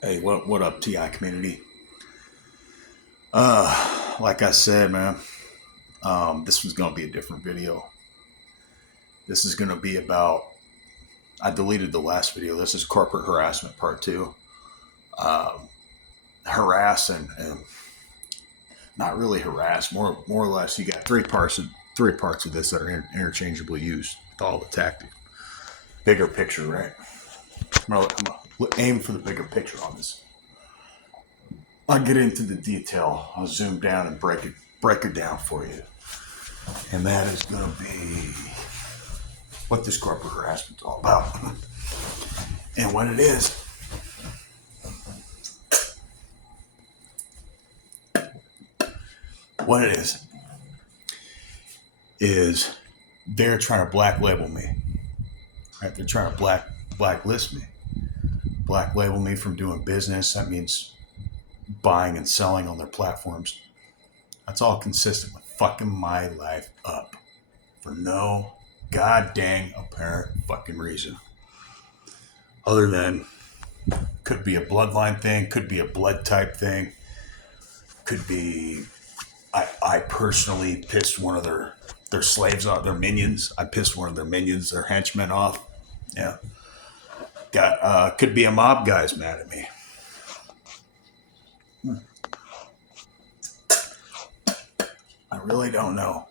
Hey, what up, TI community? Like I said, man, this one's gonna be a different video. This is gonna be about. I deleted the last video. This is corporate harassment part two. Um, harass and not really harass. More or less, you got three parts of this that are interchangeably used with all the tactics. Bigger picture, right? I'm gonna aim for the bigger picture on this. I'll get into the detail. I'll zoom down and break it down for you. And that is going to be what this corporate harassment is all about. And what it is they're trying to black label me. Right? They're trying to blacklist me, black label me from doing business. That means buying and selling on their platforms. That's all consistent with fucking my life up for no god dang apparent fucking reason. Other than could be a bloodline thing, could be a blood type thing, could be I personally pissed one of their slaves off, their minions. I pissed one of their minions, their henchmen off. Yeah, got could be a mob guy's mad at me. I really don't know.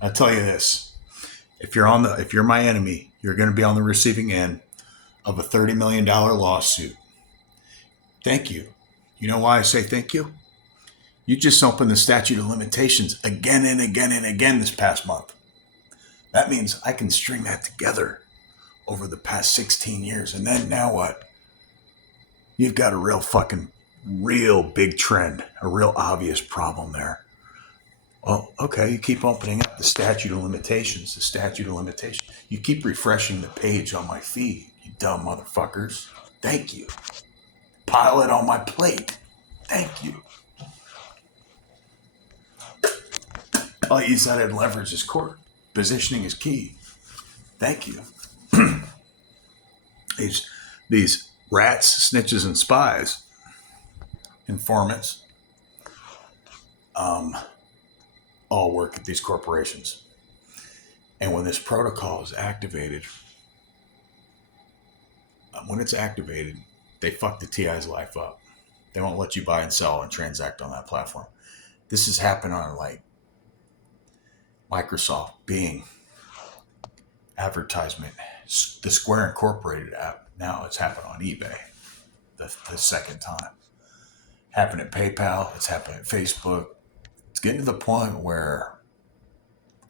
I'll tell you this: if you're my enemy, you're going to be on the receiving end of a $30 million lawsuit. Thank you. You know why I say thank you? You just opened the statute of limitations again and again and again this past month. That means I can string that together over the past 16 years. And then now what? You've got a real big trend, a real obvious problem there. Well, okay, you keep opening up the statute of limitations, the statute of limitations. You keep refreshing the page on my feed, you dumb motherfuckers. Thank you. Pile it on my plate. Thank you. I'll use that and leverage this court. Positioning is key. Thank you. These rats, snitches, and spies, informants, um, all work at these corporations. And when this protocol is activated, when it's activated, they fuck the TI's life up. They won't let you buy and sell and transact on that platform. This has happened on like Microsoft, Bing, advertisement, the Square Incorporated app. Now it's happened on eBay the second time. Happened at PayPal. It's happened at Facebook. It's getting to the point where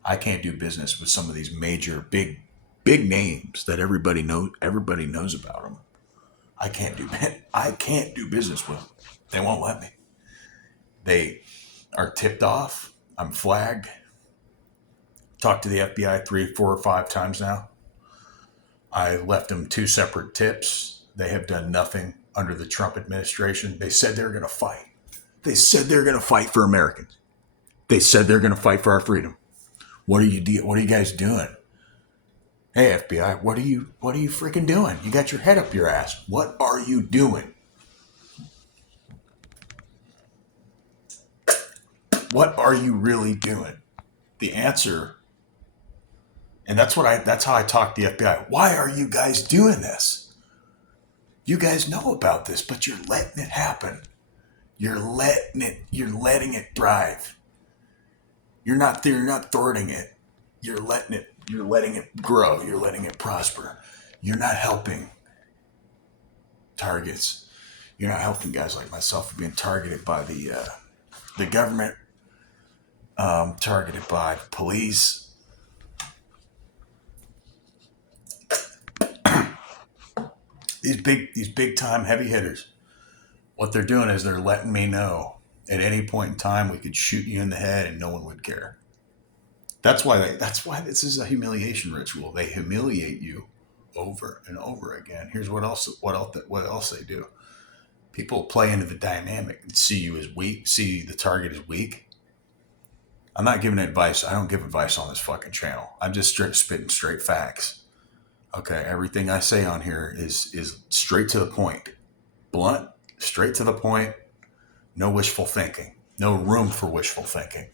I can't do business with some of these major big names that everybody knows about them. I can't do business with them. They won't let me. They are tipped off. I'm flagged. Talked to the FBI 3, 4, or 5 times now. I left them 2 separate tips. They have done nothing under the Trump administration. They said they were going to fight. They said they're going to fight for Americans. They said they're going to fight for our freedom. What are you guys doing? Hey FBI, what are you freaking doing? You got your head up your ass. What are you doing? What are you really doing? The answer, and that's how I talk to the FBI. Why are you guys doing this? You guys know about this, but you're letting it happen. You're letting it thrive. You're not thwarting it. You're letting it grow. You're letting it prosper. You're not helping targets. You're not helping guys like myself being targeted by the government, targeted by police. These big time heavy hitters. What they're doing is they're letting me know at any point in time we could shoot you in the head and no one would care. That's why this is a humiliation ritual. They humiliate you over and over again. Here's what else they do. People play into the dynamic and see you as weak, see the target as weak. I'm not giving advice. I don't give advice on this fucking channel. I'm just spitting straight facts. Okay, everything I say on here is straight to the point. blunt, straight to the point, no wishful thinking, no room for wishful thinking.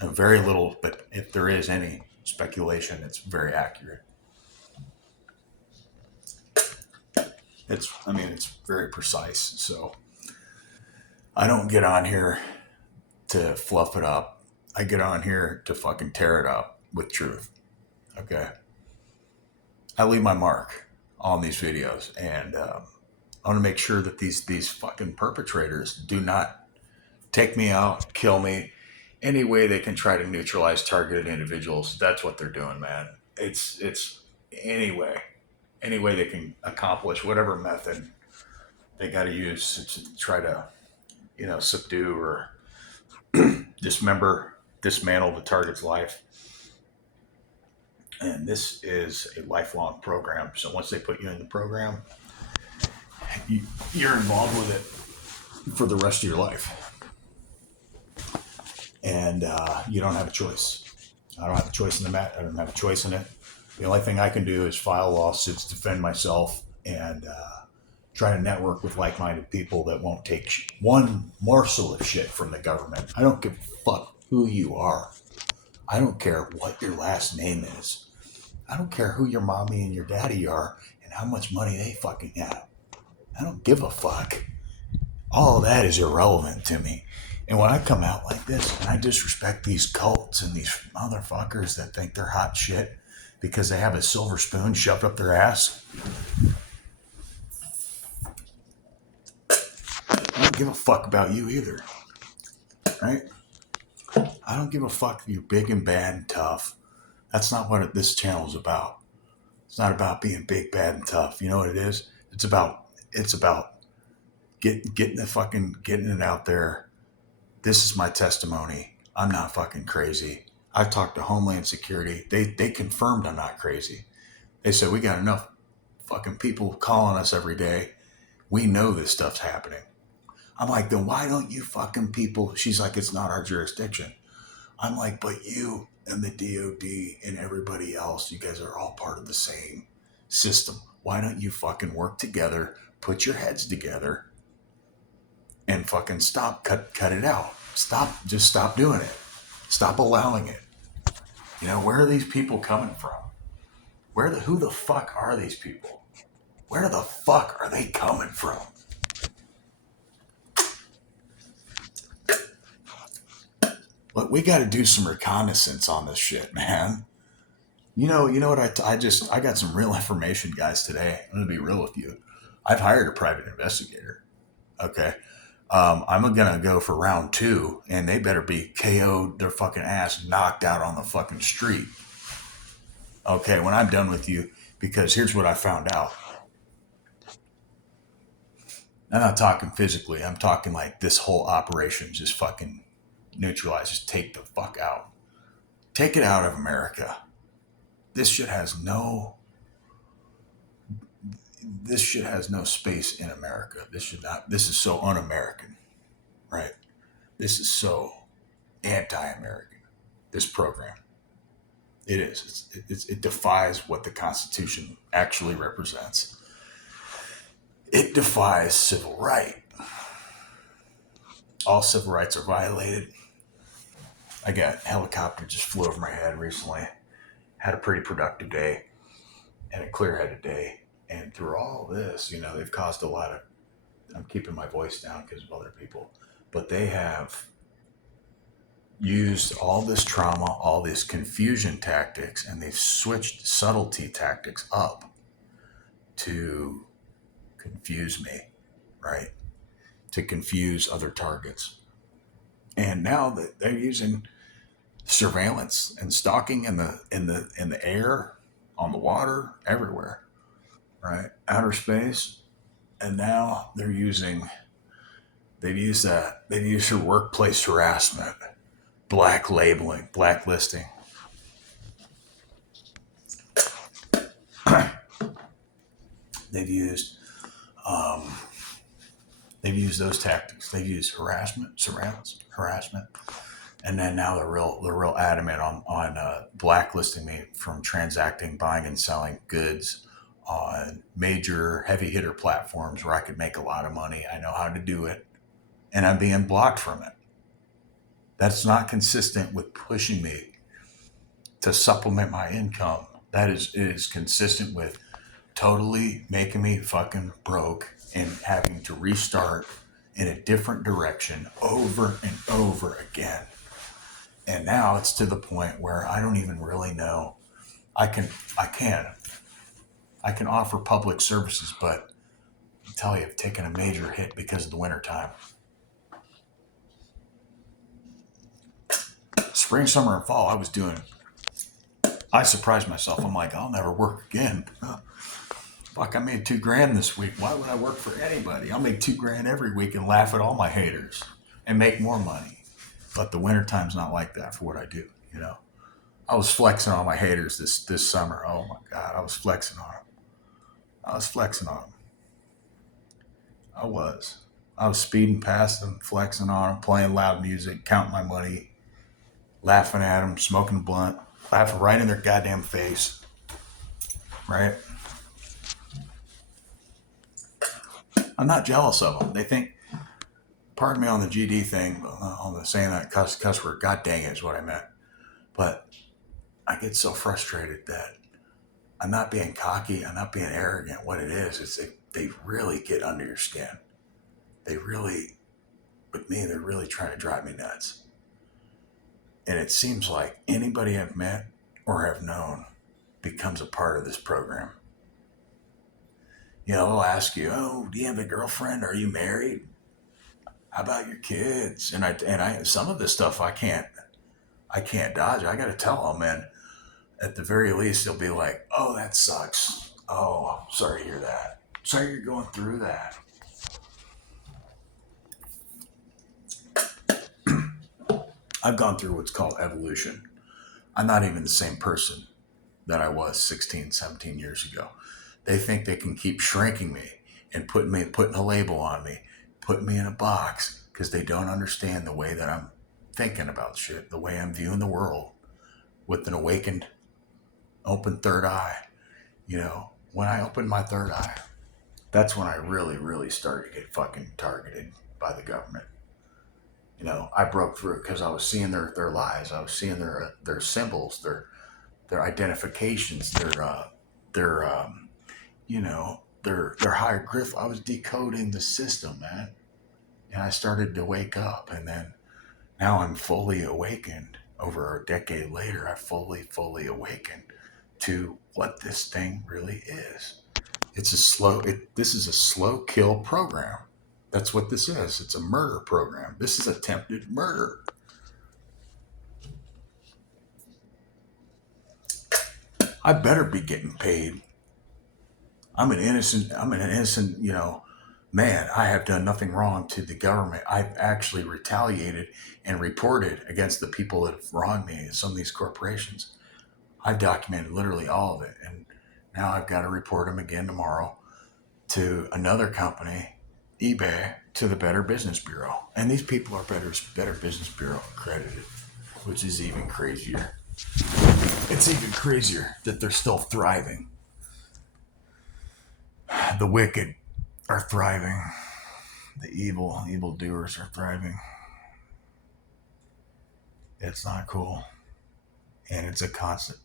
And very little, but if there is any speculation, it's very accurate. It's very precise. So I don't get on here to fluff it up. I get on here to fucking tear it up with truth. Okay. I leave my mark on these videos, and I want to make sure that these fucking perpetrators do not take me out, kill me, any way they can try to neutralize targeted individuals. That's what they're doing, man. It's any way they can accomplish whatever method they got to use to try to subdue or dismantle the target's life. And this is a lifelong program. So once they put you in the program, you, you're involved with it for the rest of your life, and you don't have a choice. I don't have a choice in the mat. I don't have a choice in it. The only thing I can do is file lawsuits, defend myself, and try to network with like-minded people that won't take one morsel of shit from the government. I don't give a fuck who you are. I don't care what your last name is. I don't care who your mommy and your daddy are and how much money they fucking have. I don't give a fuck. All of that is irrelevant to me. And when I come out like this and I disrespect these cults and these motherfuckers that think they're hot shit because they have a silver spoon shoved up their ass, I don't give a fuck about you either. Right? I don't give a fuck if you're big and bad and tough. That's not what this channel is about. It's not about being big, bad, and tough. You know what it is? It's about getting it out there. This is my testimony. I'm not fucking crazy. I talked to Homeland Security. They confirmed I'm not crazy. They said we got enough fucking people calling us every day. We know this stuff's happening. I'm like, then why don't you fucking people? She's like, it's not our jurisdiction. I'm like, but you and the DOD and everybody else, you guys are all part of the same system. Why don't you fucking work together, put your heads together, and fucking cut it out. Just stop doing it. Stop allowing it. Where are these people coming from? Who the fuck are these people? Where the fuck are they coming from? But we got to do some reconnaissance on this shit, man. You know what? I got some real information, guys. Today, I'm gonna be real with you. I've hired a private investigator. Okay, I'm gonna go for round 2, and they better be KO'd, their fucking ass knocked out on the fucking street. Okay, when I'm done with you, because here's what I found out. I'm not talking physically. I'm talking like this whole operation just fucking neutralizes. Take the fuck out. Take it out of America. This shit has no space in America. This is so un-American, right? This is so anti-American, this program. It is. It defies what the Constitution actually represents. It defies civil right. All civil rights are violated. I got a helicopter just flew over my head recently. Had a pretty productive day and a clear-headed day. And through all this, they've caused a lot of, I'm keeping my voice down because of other people, but they have used all this trauma, all these confusion tactics, and they've switched subtlety tactics up to confuse me, right? To confuse other targets. And now that they're using surveillance and stalking in the air, on the water, everywhere, right? Outer space. And now they've used workplace harassment, black labeling, blacklisting. They've used those tactics. They've used harassment, surveillance, harassment, and then now they're real adamant on blacklisting me from transacting, buying and selling goods on major heavy hitter platforms where I could make a lot of money. I know how to do it, and I'm being blocked from it. That's not consistent with pushing me to supplement my income. That is, it is consistent with totally making me fucking broke and having to restart in a different direction over and over again. And now it's to the point where I don't even really know. I can, I can, I can offer public services, but I tell you, I've taken a major hit because of the wintertime. Spring, summer, and fall, I surprised myself. I'm like, I'll never work again. Fuck, I made $2,000 this week. Why would I work for anybody? I'll make $2,000 every week and laugh at all my haters and make more money. But the wintertime's not like that for what I do, you know. I was flexing on my haters this summer. Oh my God, I was flexing on them. I was flexing on them. I was. I was speeding past them, flexing on them, playing loud music, counting my money, laughing at them, smoking a blunt, laughing right in their goddamn face, right? I'm not jealous of them. They think, pardon me on the GD thing, on the saying that cuss word, God dang it is what I meant. But I get so frustrated that I'm not being cocky, I'm not being arrogant. What it is they really get under your skin. They really, with me, they're really trying to drive me nuts. And it seems like anybody I've met or have known becomes a part of this program. You know, they'll ask you, "Oh, do you have a girlfriend? Are you married? How about your kids?" And I some of this stuff I can't dodge. I got to tell them, and at the very least, they'll be like, "Oh, that sucks. Oh, I'm sorry to hear that. Sorry you're going through that." I've gone through what's called evolution. I'm not even the same person that I was 16, 17 years ago. They think they can keep shrinking me and putting a label on me, putting me in a box because they don't understand the way that I'm thinking about shit, the way I'm viewing the world with an awakened, open third eye. You know, when I opened my third eye, that's when I really, really started to get fucking targeted by the government. You know, I broke through because I was seeing their lies. I was seeing their symbols, their identifications, their their hieroglyph. I was decoding the system, man, and I started to wake up. And then now I'm fully awakened. Over a decade later, I fully awakened to what this thing really is. It's a slow. This is a slow kill program. That's what this is. It's a murder program. This is attempted murder. I better be getting paid. I'm an innocent, man. I have done nothing wrong to the government. I've actually retaliated and reported against the people that have wronged me. Some of these corporations. I've documented literally all of it. And now I've got to report them again tomorrow to another company, eBay, to the Better Business Bureau. And these people are Better Business Bureau accredited, which is even crazier. It's even crazier that they're still thriving. The wicked are thriving. The evil doers are thriving. It's not cool. And it's a constant.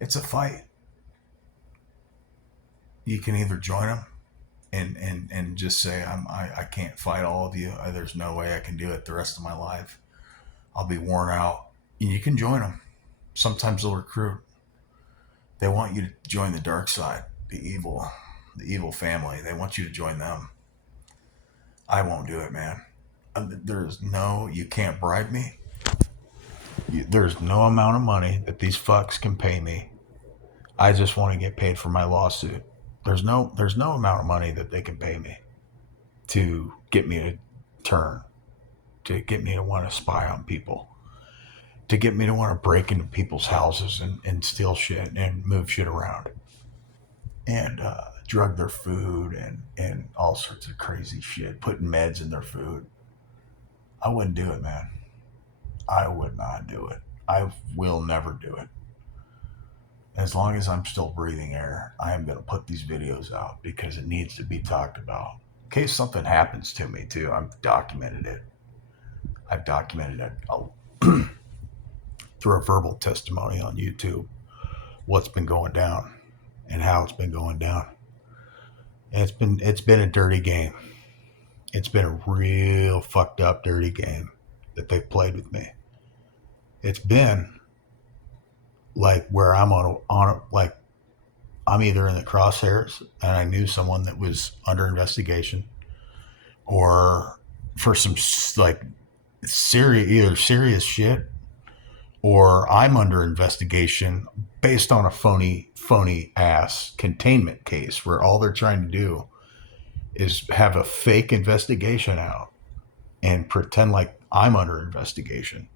It's a fight. You can either join them and just say I can't fight all of you. There's no way I can do it the rest of my life. I'll be worn out. And you can join them. Sometimes they'll recruit. They want you to join the dark side, the evil family. They want you to join them. I won't do it, man. You can't bribe me. There's no amount of money that these fucks can pay me. I just want to get paid for my lawsuit. There's no amount of money that they can pay me to get me to turn, to get me to want to spy on people, to get me to want to break into people's houses and steal shit and move shit around and drug their food and all sorts of crazy shit, putting meds in their food. I wouldn't do it, man. I would not do it. I will never do it. As long as I'm still breathing air, I am going to put these videos out because it needs to be talked about. In case something happens to me, too, I've documented it. I've documented it through a verbal testimony on YouTube, what's been going down and how it's been going down. And it's been a dirty game. It's been a real fucked up dirty game that they've played with me. It's been like where I'm like I'm either in the crosshairs and I knew someone that was under investigation, or for some like serious shit, or I'm under investigation based on a phony ass containment case where all they're trying to do is have a fake investigation out and pretend like I'm under investigation.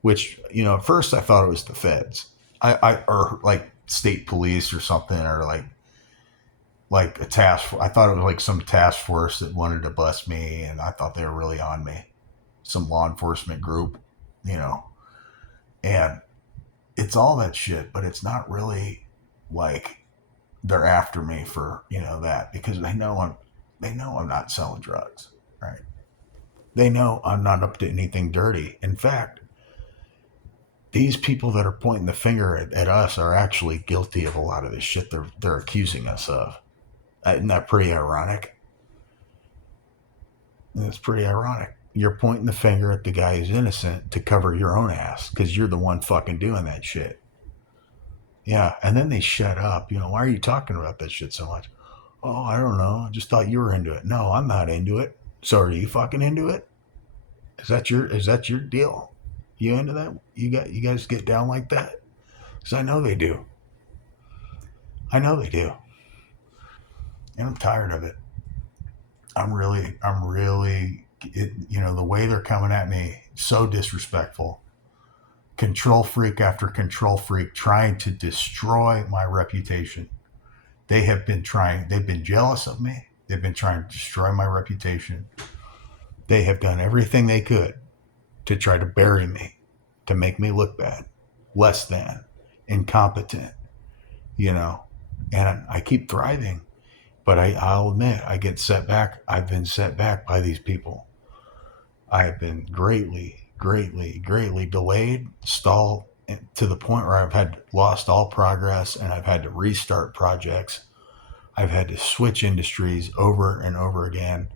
Which, at first I thought it was the feds, or like state police or something, or like a task. I thought it was like some task force that wanted to bust me, and I thought they were really on me. Some law enforcement group, you know, and it's all that shit, but it's not really like they're after me for that, because they know I'm not selling drugs, right? They know I'm not up to anything dirty. In fact, these people that are pointing the finger at us are actually guilty of a lot of this shit they're accusing us of. Isn't that pretty ironic? It's pretty ironic. You're pointing the finger at the guy who's innocent to cover your own ass because you're the one fucking doing that shit. Yeah, and then they shut up. Why are you talking about that shit so much? Oh, I don't know. I just thought you were into it. No, I'm not into it. So are you fucking into it? Is that your deal? You into that? You guys get down like that? Because I know they do. I know they do. And I'm tired of it. The way they're coming at me, so disrespectful. Control freak after control freak trying to destroy my reputation. They've been jealous of me. They've been trying to destroy my reputation. They have done everything they could to try to bury me, to make me look bad, less than, incompetent, and I keep thriving. But I'll admit, I get set back. I've been set back by these people. I have been greatly delayed, stalled, to the point where I've had lost all progress, and I've had to restart projects. I've had to switch industries over and over again.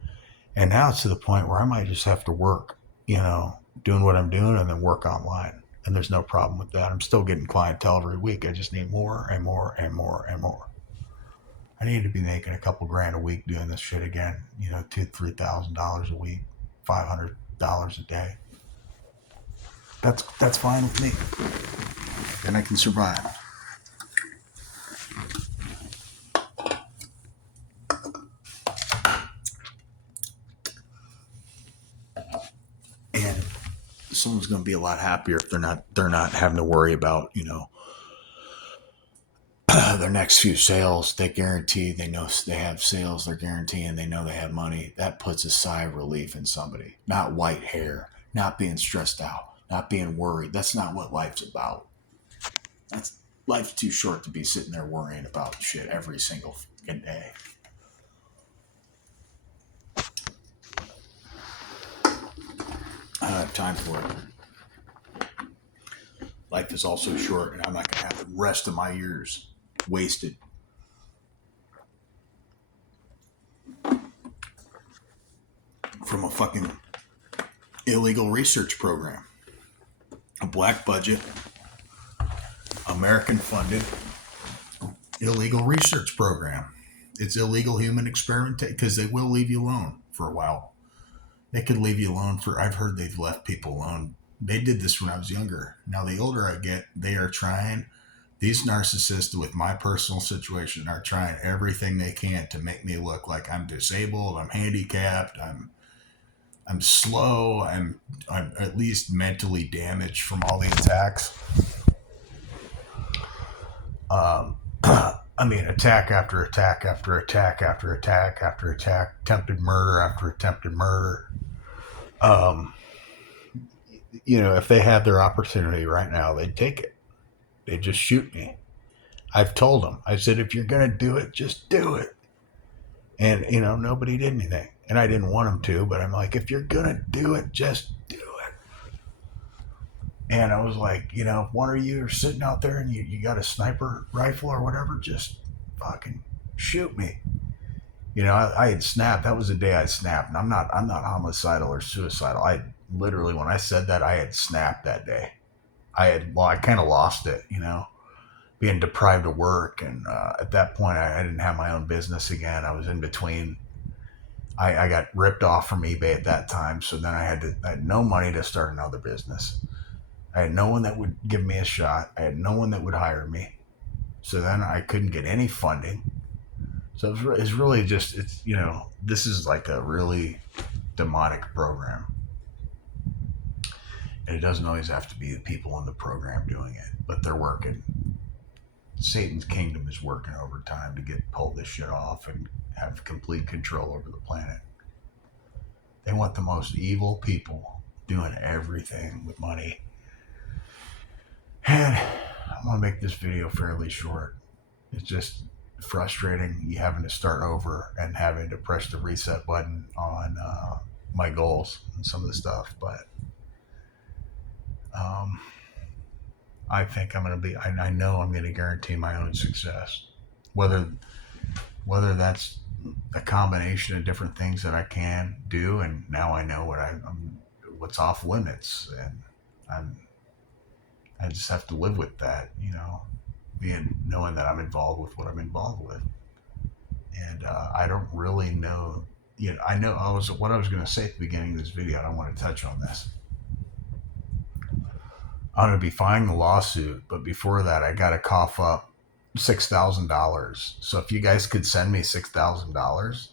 And now it's to the point where I might just have to work, doing what I'm doing, and then work online. And there's no problem with that. I'm still getting clientele every week. I just need more and more and more and more. I need to be making a couple grand a week doing this shit again. $2,000-$3,000 a week, $500 a day. That's fine with me. Then I can survive. And someone's going to be a lot happier if they're not having to worry about their next few sales. They guarantee, they know they have sales, they're guaranteeing they know they have money. That puts a sigh of relief in somebody. Not white hair, not being stressed out, not being worried. That's not what life's about. Life's too short to be sitting there worrying about shit every single fucking day. I don't have time for it. Life is also short, and I'm not going to have the rest of my years wasted. From a fucking illegal research program. A black budget, American funded illegal research program. It's illegal human experimentation, because they will leave you alone for a while. They could leave you alone I've heard they've left people alone. They did this when I was younger. Now, the older I get, they are trying, these narcissists with my personal situation are trying everything they can to make me look like I'm disabled, I'm handicapped, I'm slow, I'm at least mentally damaged from all the attacks. Attack after attack after attack after attack after attack, attempted murder after attempted murder. If they had their opportunity right now, they'd take it. They'd just shoot me. I've told them, I said, if you're going to do it, just do it. And, nobody did anything. And I didn't want them to, but I'm like, if you're going to do it, just do it. And I was like, if one of you are sitting out there and you got a sniper rifle or whatever, just fucking shoot me. I had snapped. That was the day I snapped. And I'm not homicidal or suicidal. I literally, when I said that, I had snapped that day. I kind of lost it, being deprived of work. And at that point, I didn't have my own business again. I was in between. I got ripped off from eBay at that time. So then I had no money to start another business. I had no one that would give me a shot. I had no one that would hire me. So then I couldn't get any funding. So it's really just, this is like a really demonic program. And it doesn't always have to be the people in the program doing it, but they're working. Satan's kingdom is working overtime to pull this shit off and have complete control over the planet. They want the most evil people doing everything with money. And I want to make this video fairly short. It's just frustrating you having to start over and having to press the reset button on my goals and some of the stuff. But I think I'm going to I know I'm going to guarantee my own success. Whether that's a combination of different things that I can do, and now I know what's off limits, and I just have to live with that, knowing that I'm involved with what I'm involved with. And I don't really know, I know what I was going to say at the beginning of this video. I don't want to touch on this. I'm going to be filing the lawsuit, but before that, I got to cough up $6,000. So if you guys could send me $6,000,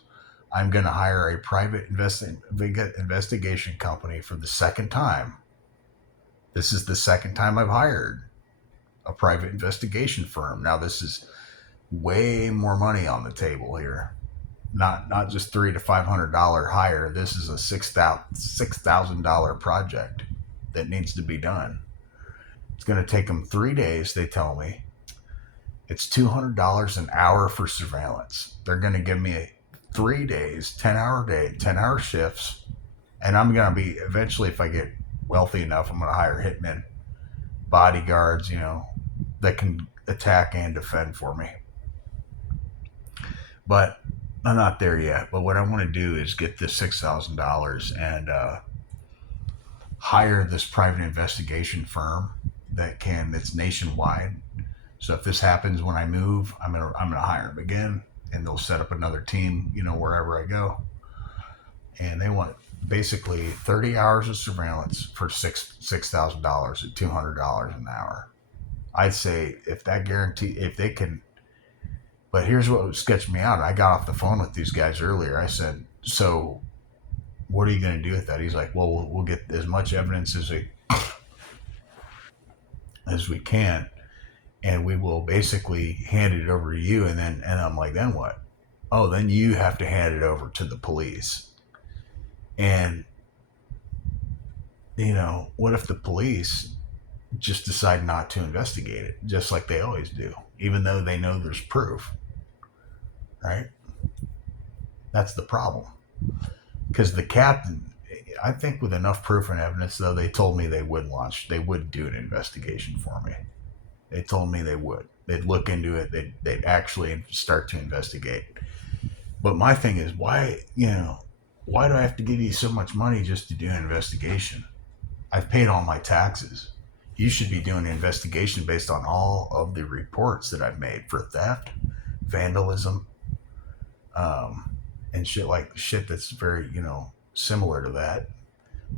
I'm going to hire a private investigation company for the second time. This is the second time I've hired a private investigation firm. Now, this is way more money on the table here. Not just $300 to $500 hire. This is a $6,000 project that needs to be done. It's going to take them 3 days, they tell me. It's $200 an hour for surveillance. They're going to give me 3 days, 10-hour shifts. And I'm going to be, eventually, if I get wealthy enough, I'm going to hire hitmen, bodyguards, that can attack and defend for me. But I'm not there yet. But what I want to do is get this $6,000 and hire this private investigation firm that's nationwide. So if this happens when I move, I'm gonna hire them again, and they'll set up another team, wherever I go. And they want basically 30 hours of surveillance for $6,000 at $200 an hour. I'd say if they can. But here's what sketched me out. I got off the phone with these guys earlier. I said, so what are you going to do with that? He's like, well, we'll get as much evidence as we can, and we will basically hand it over to you. And I'm like, then what? Oh, then you have to hand it over to the police. And, what if the police just decide not to investigate it, just like they always do, even though they know there's proof, right? That's the problem. Because the captain, I think with enough proof and evidence, though, they told me they would do an investigation for me. They told me they would. They'd look into it. They'd actually start to investigate. But my thing is, why do I have to give you so much money just to do an investigation? I've paid all my taxes. You should be doing an investigation based on all of the reports that I've made for theft, vandalism, and shit that's very, similar to that.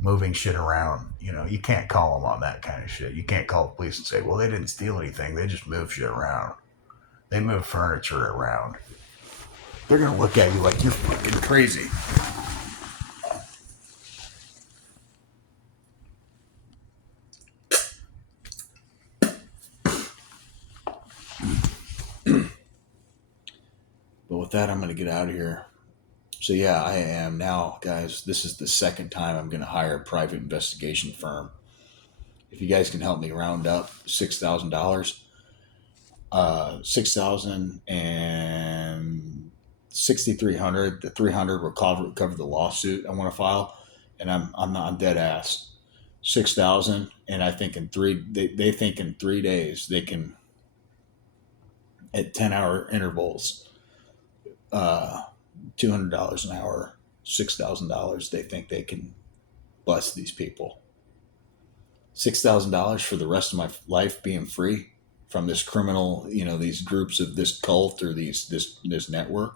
Moving shit around. You can't call them on that kind of shit. You can't call the police and say, well, they didn't steal anything. They just moved shit around. They moved furniture around. They're going to look at you like you're fucking crazy. But with that, I'm going to get out of here. So yeah, I am now, guys. This is the second time I'm going to hire a private investigation firm. If you guys can help me round up $6,000, $6,000 and 6,300. The 300 will cover the lawsuit I want to file, and I'm dead ass. 6,000, and I think they think in 3 days they can, at 10-hour intervals, uh, $200 an hour, $6,000. They think they can bust these people. $6,000 for the rest of my life being free from this criminal, these groups of this cult or this network.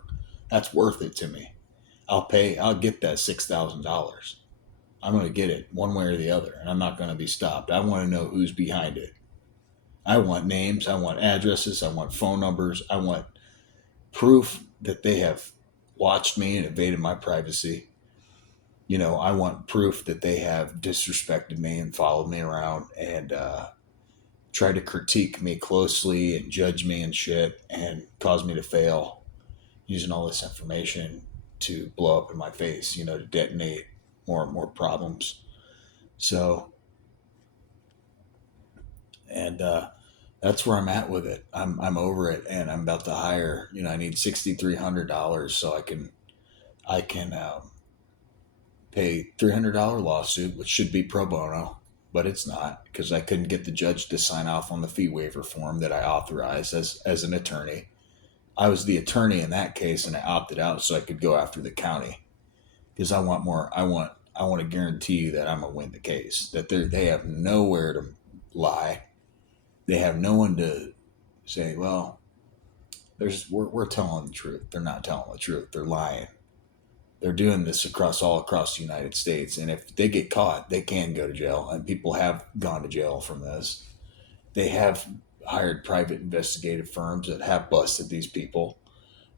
That's worth it to me. I'll get that $6,000. I'm going to get it one way or the other, and I'm not going to be stopped. I want to know who's behind it. I want names, I want addresses, I want phone numbers, I want proof that they have watched me and invaded my privacy. I want proof that they have disrespected me and followed me around and tried to critique me closely and judge me and shit and cause me to fail, using all this information to blow up in my face, to detonate more and more problems. So, and that's where I'm at with it. I'm over it, and I'm about to hire. I need $6,300 so I can pay $300 lawsuit, which should be pro bono, but it's not, because I couldn't get the judge to sign off on the fee waiver form that I authorized as an attorney. I was the attorney in that case, and I opted out so I could go after the county, because I want more. I want to guarantee you that I'm gonna win the case. That they have nowhere to lie. They have no one to say, well, we're telling the truth. They're not telling the truth. They're lying. They're doing this all across the United States, and if they get caught, they can go to jail. And people have gone to jail from this. They have hired private investigative firms that have busted these people,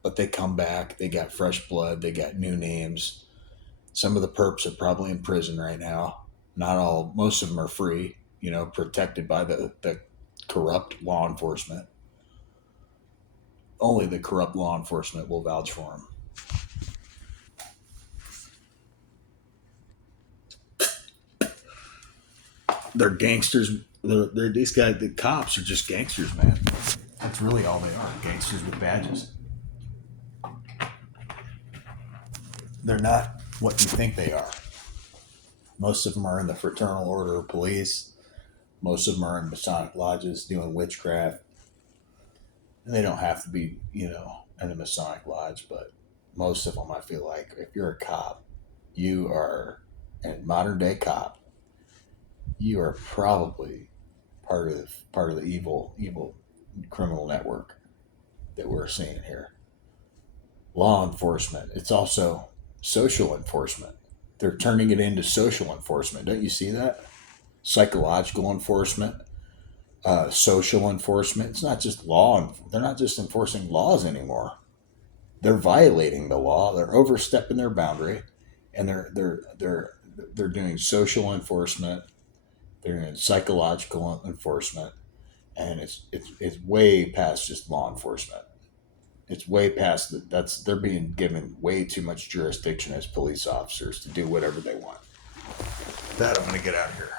but they come back. They got fresh blood. They got new names. Some of the perps are probably in prison right now. Not all. Most of them are free. Protected by the corrupt law enforcement. Only the corrupt law enforcement will vouch for them. They're gangsters. These guys, the cops, are just gangsters, man. That's really all they are. Gangsters with badges. They're not what you think they are. Most of them are in the Fraternal Order of Police. Most of them are in Masonic lodges doing witchcraft. And they don't have to be, in a Masonic lodge, but most of them, I feel like, if you're a cop, you are a modern day cop. You are probably part of the evil criminal network that we're seeing here. Law enforcement. It's also social enforcement. They're turning it into social enforcement. Don't you see that? Psychological enforcement, social enforcement. It's not just law. They're not just enforcing laws anymore. They're violating the law. They're overstepping their boundary, and they're doing social enforcement. They're doing psychological enforcement, and it's way past just law enforcement. It's way past that. They're being given way too much jurisdiction as police officers to do whatever they want. That I'm going to get out of here.